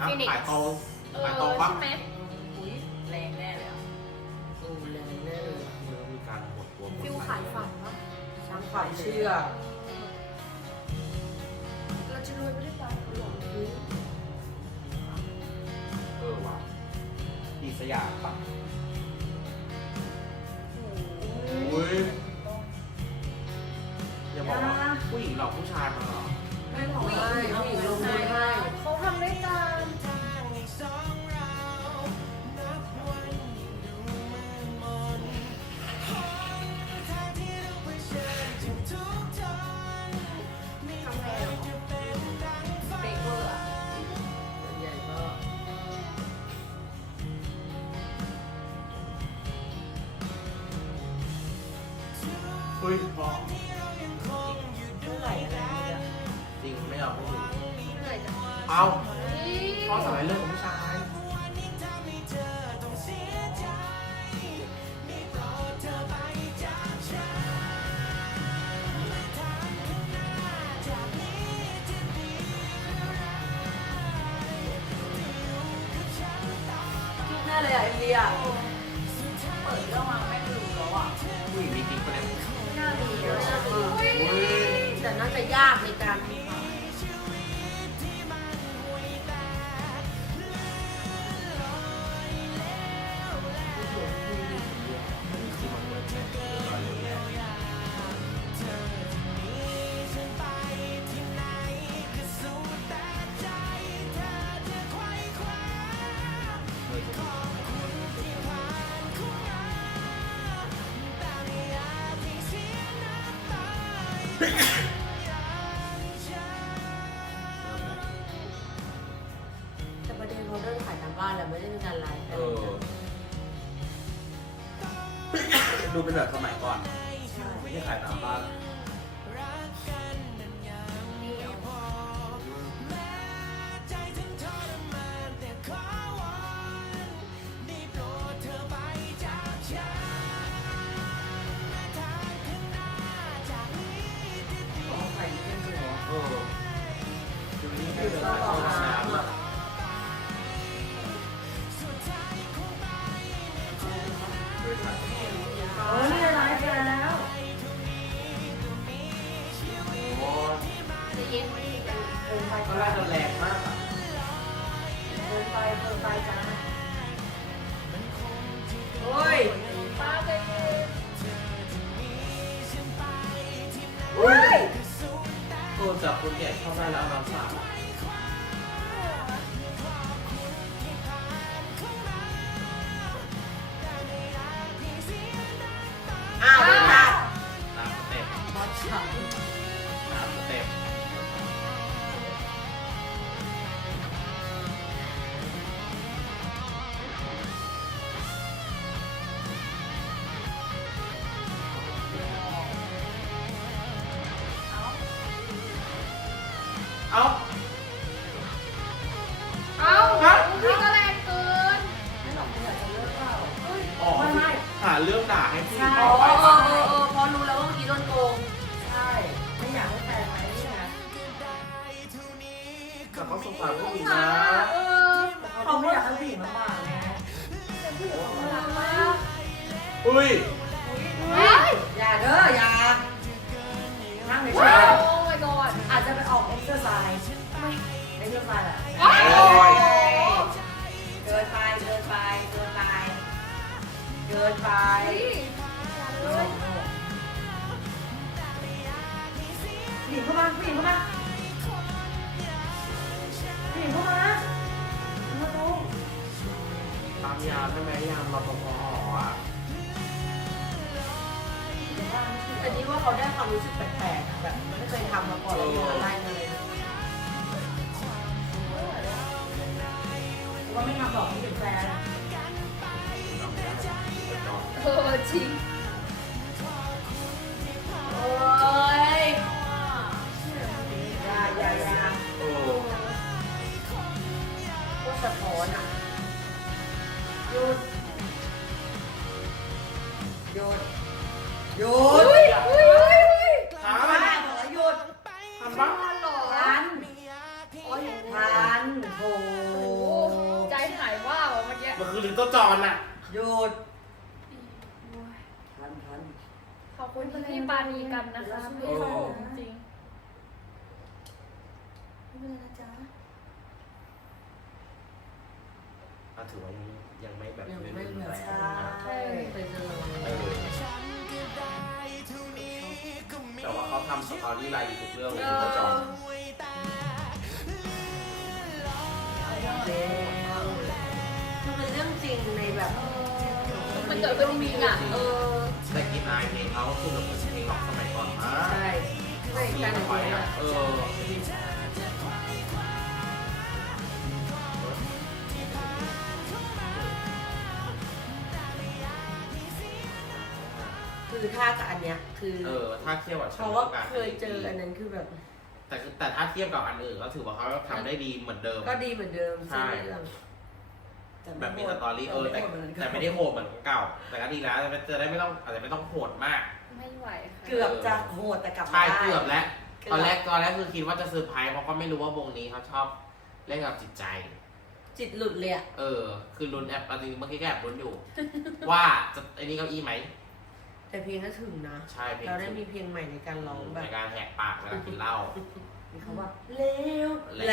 อะฟินิกซ์ขายตรงเออขายตรงปั๊บใช่ไหมอุ้ยแรงแน่เลยอะดูแลแน่เลยเริ่มมีการหดตัวหมดฟิลขายฝันปะช่างขายเชื่อ เราจะรวยไม่ได้ตายหรอกเออว่ะดีสยามปะ ฮ้ยพอเท่าไหร่อะไรเนี่ยจริงไม่เอาไม่ถึงเหนื่อยจังเอานี่พอสมัยเรื่องของผู้ชายแน่เลยอะเอ็มดีอะ ยากในการข บ้านแหละไม่ได้มีการไลฟ์เออดูเป็นแบบสมัยก่อนไม่ได้ขายตามบ้าน เข้าได้แล้วน้ำสาด เอ้าเอ้าฮะพี่ก็แรงเกินไม่หรอกไม่อยากจะเลิกเปล่าอ๋อไม่ไม่หาเรื่องด่าให้พี่ใช่ต่เอออไปเออเออเออพอรู้แล้วว่าเมื่อกี้โดนโกง ใช่ ไม่อยากให้แฟนมานี่นะแต่เขาสงสารผู้หญิงนะเออเขาไม่อยากให้ผู้หญิงลำบากไงรักมากอุ้ยเฮ้ย อย่าเด้ออย่านั่งเฉโอ้ย เอ็กซ์ไซส์อะโอ้ยเกินไปเกินไปเกินไปเกินไปผู้หญิงเข้ามาผู้หญิงเข้ามาผู้หญิงเข้ามามาดูตามยามได้ไหมยามรปภอะแต่นี่ว่าเขาได้ความรู้สึกแปลกๆแบบไม่เคยทำมาก่อนเลยอะไรเลย ไม่ทำหรอกที่เป็นแฟนเออจริง จรอะหยุดทันทัน ขอบคุณพี่ปานีกันนะคะโอ้ จริง ไม่เป็นไรนะจ๊ะอะถือว่ายังยังไม่แบบยังไม่ไม่รุนแบบแรงใช่เคยเจอเออแต่ว่าเขาทำสตอรี่ไลน์อยู่ทุกเรื่องเลยคุณจรมันเป็นเรื่องจริงในแบบมันเกิดขึ้นจริงๆอะเออแต่กินอายเพลงเขาคือแบบเหมือนเพลงหลอกสมัยก่อนมากใช่ไม่มีการเอาไว้ไว้อะอะเออคือถ้ากับอันเนี้ยคือเออถ้าเทียบกับเพราะว่าเคยเจออันนั้นคือแบบ แต่คือแต่ถ้าเทียบกับอันอื่นก็ถือว่าเขาทำได้ดีเหมือนเดิม ก็ดีเหมือนเดิมใช่เรื่อง แบบมีสตอรี่เออแต่แต่ไม่ได้โหดเหมือนของเก่า แต่ก็ดีแล้วจะได้ไม่ต้องอาจจะไม่ต้องโหดมากไม่ไหวค่ะเกือบจะโหดแต่กลับมาใช่ได้ เกือบแล้วเกือบตอนแรกตอนแรกคือคิดว่าจะเซอร์ไพรส์เพราะก็ไม่รู้ว่าวงนี้เขาชอบเล่นกับจิตใจ จิตหลุดเลยอะเออ คือลุ้นแอบจริงๆเมื่อกี้ก็แอบลุ้นอยู่ ว่าจะไอ้นี่เก้าอี้ไหมแต่เพลงก็ถึงนะ ใช่เพลงเราได้มีเพลงใหม่ในการร้องแบในบการแหกปากเวลากินเหล้า มีคำว่าเลวแลแล